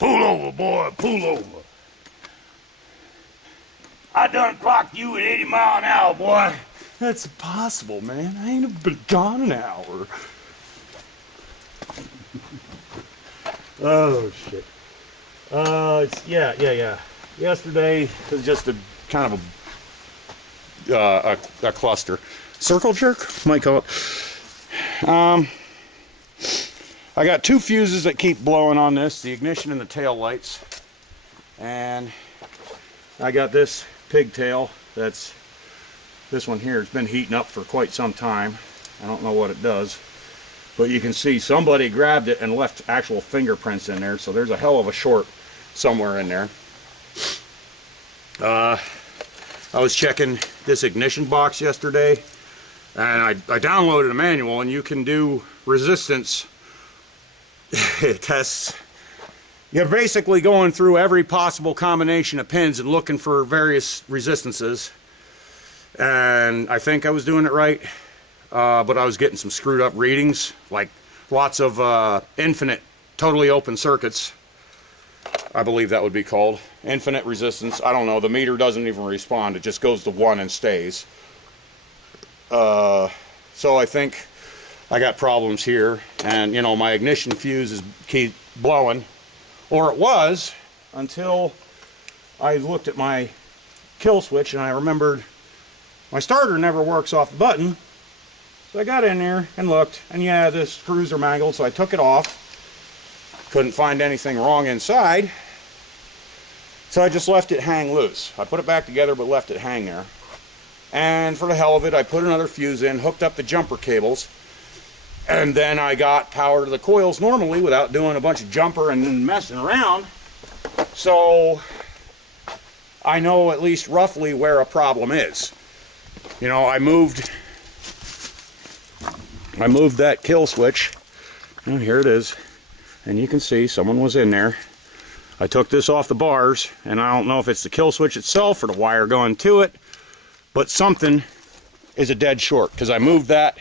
Pull over, boy, pull over. I done clocked you at 80 miles an hour, boy. That's impossible, man. I ain't been gone an hour. Oh, shit. Yeah. Yesterday was just a kind of a cluster. Circle jerk, might call it. I got two fuses that keep blowing on this, the ignition and the tail lights. And I got this pigtail that's, this one here, it's been heating up for quite some time. I don't know what it does. But you can see somebody grabbed it and left actual fingerprints in there, so there's a hell of a short somewhere in there. I was checking this ignition box yesterday, and I downloaded a manual, and you can do resistance tests. You're basically going through every possible combination of pins and looking for various resistances. And I think I was doing it right, but I was getting some screwed up readings, like lots of infinite, totally open circuits. I believe that would be called. Infinite resistance. I don't know. The meter doesn't even respond. It just goes to 1 and stays. So I think I got problems here. And, you know, my ignition fuse is keep blowing. Or it was, until I looked at my kill switch and I remembered my starter never works off the button. So I got in there and looked, and yeah, the screws are mangled, so I took it off. Couldn't find anything wrong inside. So I just left it hang loose. I put it back together but left it hang there. And for the hell of it, I put another fuse in, hooked up the jumper cables, and then I got power to the coils normally without doing a bunch of jumper and messing around. So I know at least roughly where a problem is. You know, I moved that kill switch, and here it is, and you can see someone was in there. I took this off the bars, and I don't know if it's the kill switch itself or the wire going to it, but something is a dead short, because I moved that,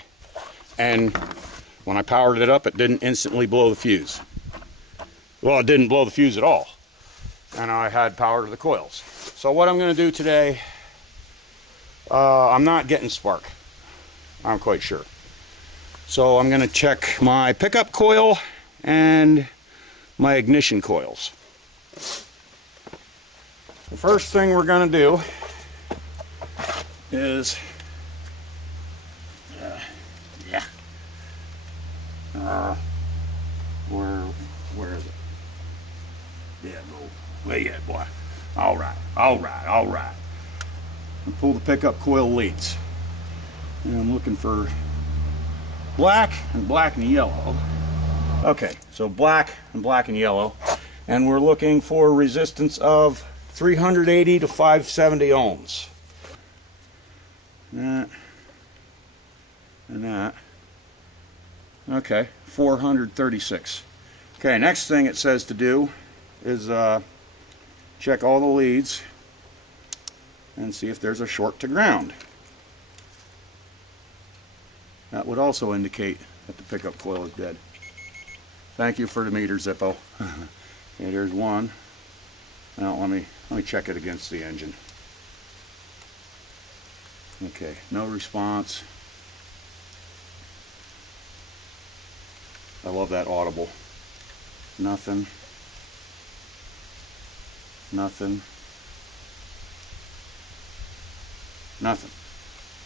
and when I powered it up, it didn't instantly blow the fuse. Well, it didn't blow the fuse at all, and I had power to the coils. So what I'm going to do today, I'm not getting spark, I'm quite sure. So I'm going to check my pickup coil and my ignition coils. The first thing we're going to do is, where is it? Yeah, go way ahead, boy. All right. And pull the pickup coil leads. And I'm looking for black and yellow. Okay, so black and yellow. And we're looking for resistance of 380 to 570 ohms. That and that. Okay, 436. Okay, next thing it says to do is check all the leads and see if there's a short to ground. That would also indicate that the pickup coil is dead. Thank you for the meter, Zippo. Okay, there's one. Now let me check it against the engine. Okay, no response. I love that audible. Nothing.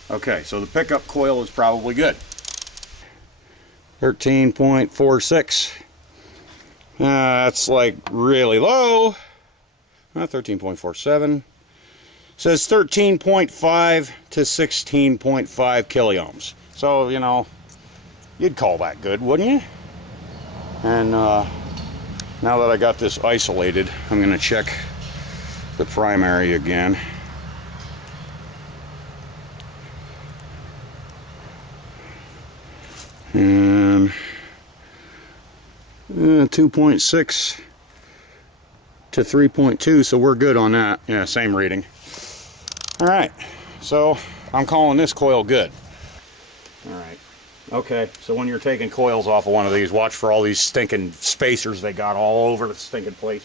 Okay, so the pickup coil is probably good. 13.46. That's like really low. 13.47. Says 13.5 to 16.5 kiloohms. So, you know, you'd call that good, wouldn't you? And now that I got this isolated, I'm going to check the primary again. And 2.6 to 3.2, so we're good on that. Yeah, same reading. All right, so I'm calling this coil good. All right, Okay, so when you're taking coils off of one of these, watch for all these stinking spacers they got all over the stinking place.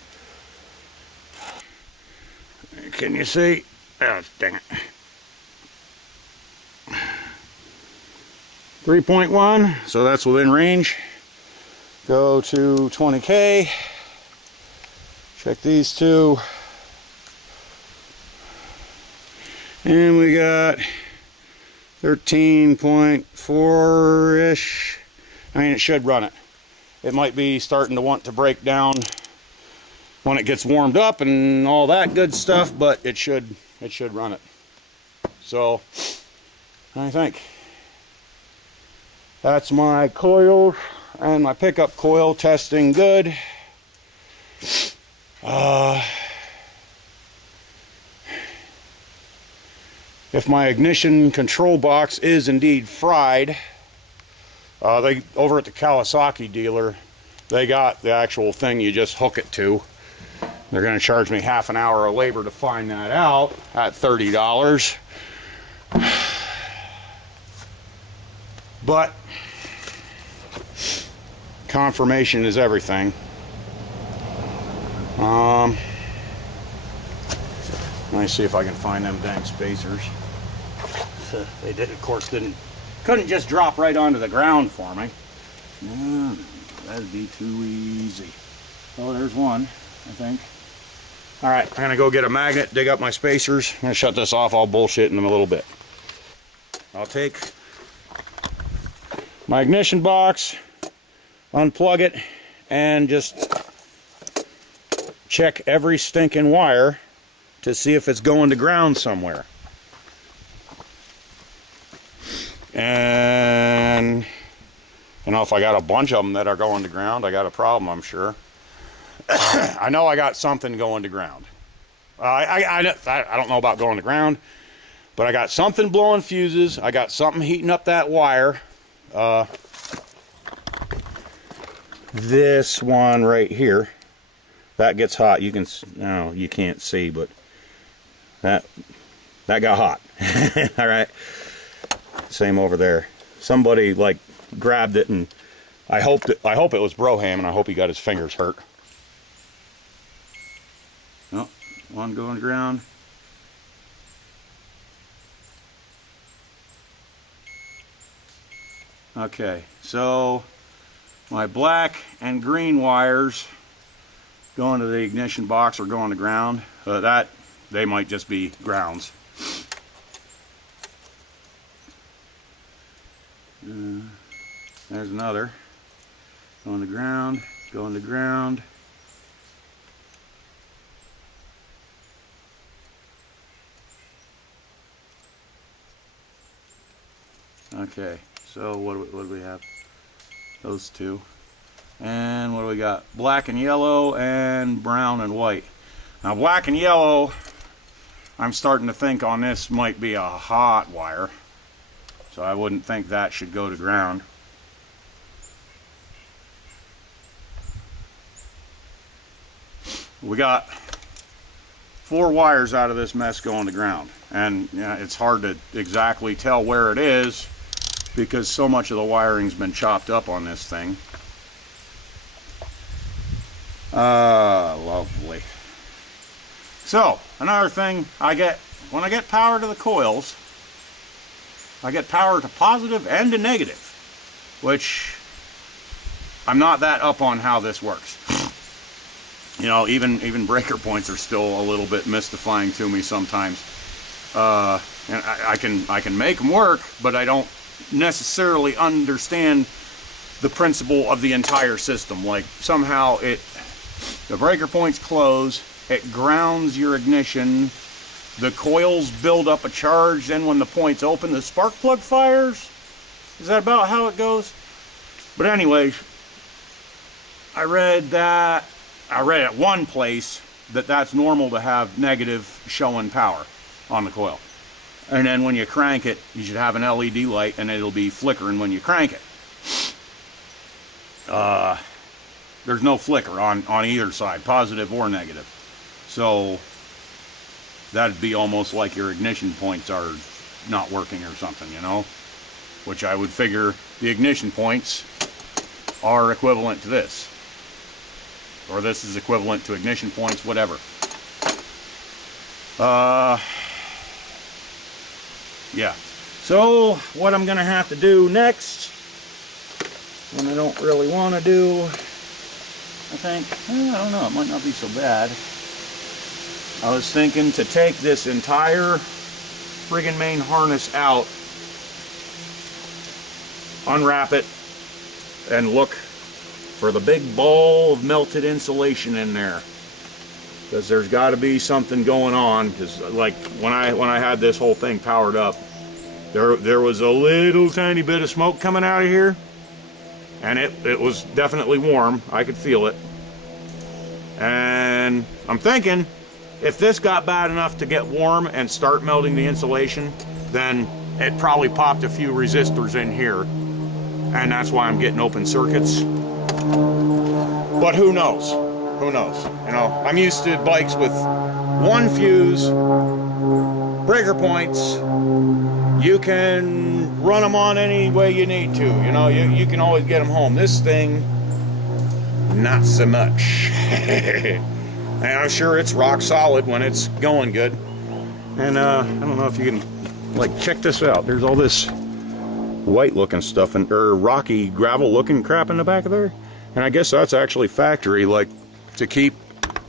Can you see? Oh, dang it. 3.1, so that's within range. Go to 20K. Check these two. And we got 13.4-ish. I mean, it should run it. It might be starting to want to break down when it gets warmed up and all that good stuff, but it should run it. So, I think that's my coils and my pickup coil testing good. If my ignition control box is indeed fried, they over at the Kawasaki dealer, they got the actual thing you just hook it to. They're going to charge me half an hour of labor to find that out at $30. But confirmation is everything. Let me see if I can find them dang spacers. They did, of course, couldn't just drop right onto the ground for me. No, that'd be too easy. Oh, there's one, I think. All right, I'm gonna go get a magnet, dig up my spacers. I'm gonna shut this off. I'll bullshit in them a little bit. I'll take my ignition box, unplug it, and just check every stinking wire to see if it's going to ground somewhere. And you know, if I got a bunch of them that are going to ground, I got a problem, I'm sure. I know I got something going to ground. I don't know about going to ground, but I got something blowing fuses. I got something heating up that wire. This one right here, that gets hot. You can, no, you can't see, but that got hot. All right. Same over there. Somebody like grabbed it, and I hope it was Broham, and I hope he got his fingers hurt. Oh, one going to ground. Okay, so my black and green wires going to the ignition box or going to ground. That they might just be grounds. There's another. Going to ground, going to ground. Okay, so what do we have? Those two. And what do we got? Black and yellow and brown and white. Now black and yellow, I'm starting to think on this might be a hot wire. So I wouldn't think that should go to ground. We got 4 wires out of this mess going to ground. And you know, it's hard to exactly tell where it is because so much of the wiring's been chopped up on this thing. Lovely. So, another thing when I get power to the coils, I get power to positive and to negative, which I'm not that up on how this works. You know, even breaker points are still a little bit mystifying to me sometimes. And I can make them work, but I don't necessarily understand the principle of the entire system. Like somehow the breaker points close, it grounds your ignition, the coils build up a charge, then when the points open, the spark plug fires. Is that about how it goes? But anyways, I read at one place that that's normal to have negative showing power on the coil. And then when you crank it, you should have an LED light and it'll be flickering when you crank it. There's no flicker on either side, positive or negative. So that'd be almost like your ignition points are not working or something, you know? which I would figure the ignition points are equivalent to this. Or this is equivalent to ignition points, whatever. Yeah. So, what I'm going to have to do next, when I don't really want to do, I think, I don't know, it might not be so bad. I was thinking to take this entire friggin' main harness out, unwrap it, and look for the big ball of melted insulation in there. Because there's got to be something going on. Because like when I had this whole thing powered up, there was a little tiny bit of smoke coming out of here, and it was definitely warm. I could feel it. And I'm thinking, if this got bad enough to get warm and start melting the insulation, then it probably popped a few resistors in here, and that's why I'm getting open circuits. But who knows? Who knows? You know, I'm used to bikes with one fuse, breaker points. You can run them on any way you need to. You know, you can always get them home. This thing, not so much. And I'm sure it's rock solid when it's going good. And I don't know if you can, like, check this out. There's all this white looking stuff or rocky gravel looking crap in the back of there. And I guess that's actually factory, like, to keep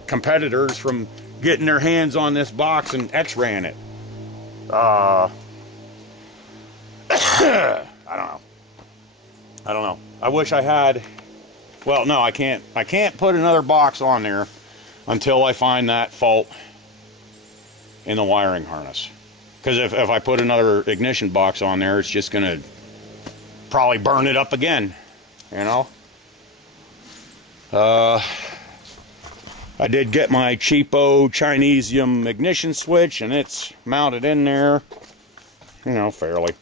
competitors from getting their hands on this box and x-raying it. I don't know. I wish I had, well, no, I can't put another box on there until I find that fault in the wiring harness. Because if I put another ignition box on there, it's just gonna probably burn it up again, you know? I did get my cheapo Chinesium ignition switch, and it's mounted in there, you know, fairly.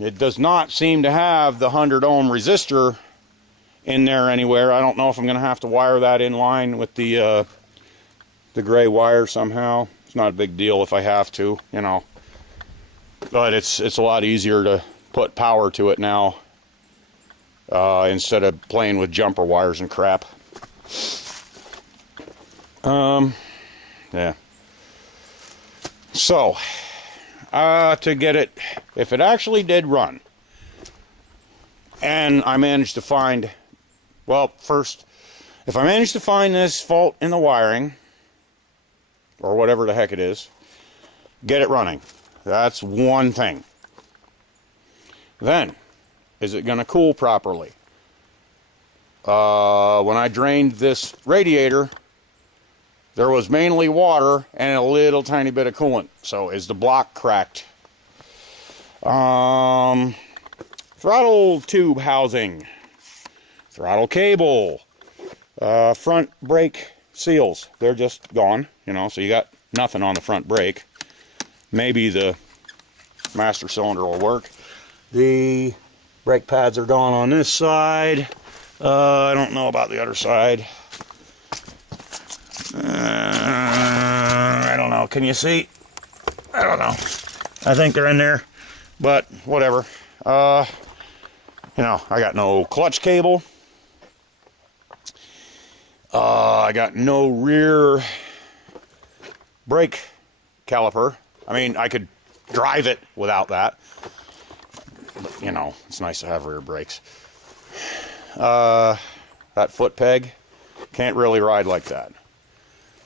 It does not seem to have the 100 ohm resistor in there anywhere. I don't know if I'm going to have to wire that in line with the gray wire somehow. It's not a big deal if I have to, you know. But it's a lot easier to put power to it now instead of playing with jumper wires and crap. Yeah. So, to get it, if it actually did run, and I managed to find, well, first, if I managed to find this fault in the wiring, or whatever the heck it is, get it running. That's one thing. Then, is it going to cool properly? When I drained this radiator, there was mainly water and a little tiny bit of coolant. So is the block cracked? Throttle tube housing, throttle cable, front brake seals, they're just gone, you know, so you got nothing on the front brake. Maybe the master cylinder will work. The brake pads are gone on this side. I don't know about the other side. I don't know. Can you see? I don't know. I think they're in there, but whatever. You know, I got no clutch cable. I got no rear brake caliper. I mean, I could drive it without that. But, you know, it's nice to have rear brakes. That foot peg, can't really ride like that.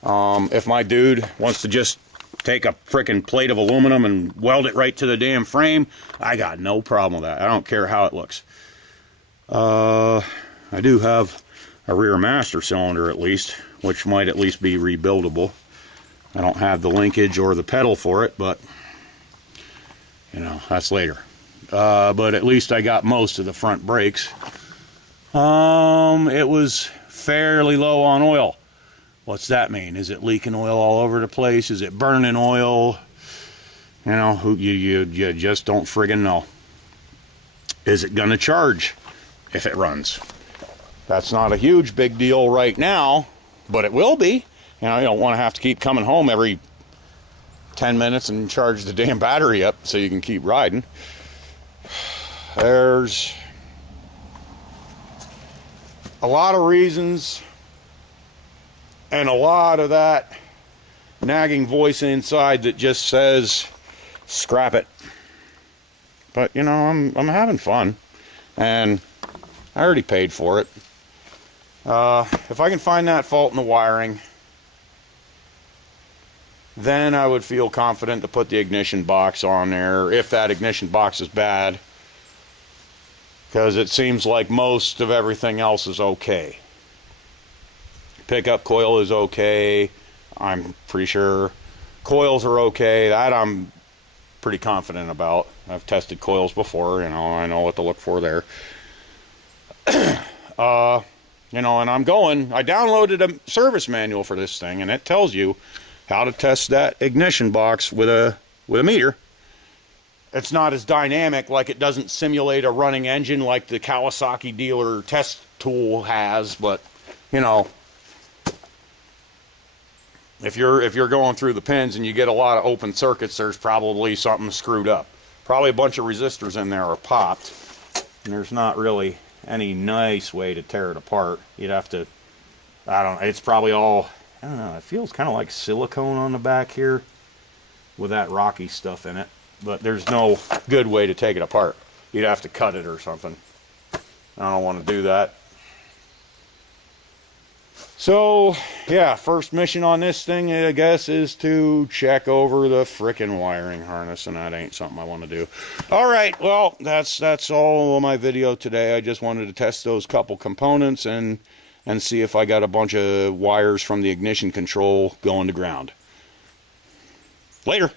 If my dude wants to just take a frickin' plate of aluminum and weld it right to the damn frame, I got no problem with that. I don't care how it looks. I do have a rear master cylinder at least, which might at least be rebuildable. I don't have the linkage or the pedal for it, but you know, that's later. But at least I got most of the front brakes. It was fairly low on oil. What's that mean? Is it leaking oil all over the place? Is it burning oil? You know, you just don't friggin' know. Is it gonna charge if it runs? That's not a huge big deal right now, but it will be. You know, you don't want to have to keep coming home every 10 minutes and charge the damn battery up so you can keep riding. There's a lot of reasons, and a lot of that nagging voice inside that just says scrap it. But you know, I'm having fun, and I already paid for it. If I can find that fault in the wiring, then I would feel confident to put the ignition box on there, if that ignition box is bad, because it seems like most of everything else is okay. Pickup coil is okay, I'm pretty sure. Coils are okay, that I'm pretty confident about. I've tested coils before, you know, I know what to look for there. You know, and I downloaded a service manual for this thing, and it tells you how to test that ignition box with a meter. It's not as dynamic, like it doesn't simulate a running engine like the Kawasaki dealer test tool has, but you know, if you're going through the pins and you get a lot of open circuits, there's probably something screwed up. Probably a bunch of resistors in there are popped, and there's not really any nice way to tear it apart. You'd have to, I don't know, it's probably all, I don't know, it feels kind of like silicone on the back here with that rocky stuff in it, but there's no good way to take it apart. You'd have to cut it or something. I don't want to do that. So yeah, first mission on this thing, I guess, is to check over the frickin' wiring harness, and that ain't something I want to do. All right, well, that's all of my video today. I just wanted to test those couple components and see if I got a bunch of wires from the ignition control going to ground. Later.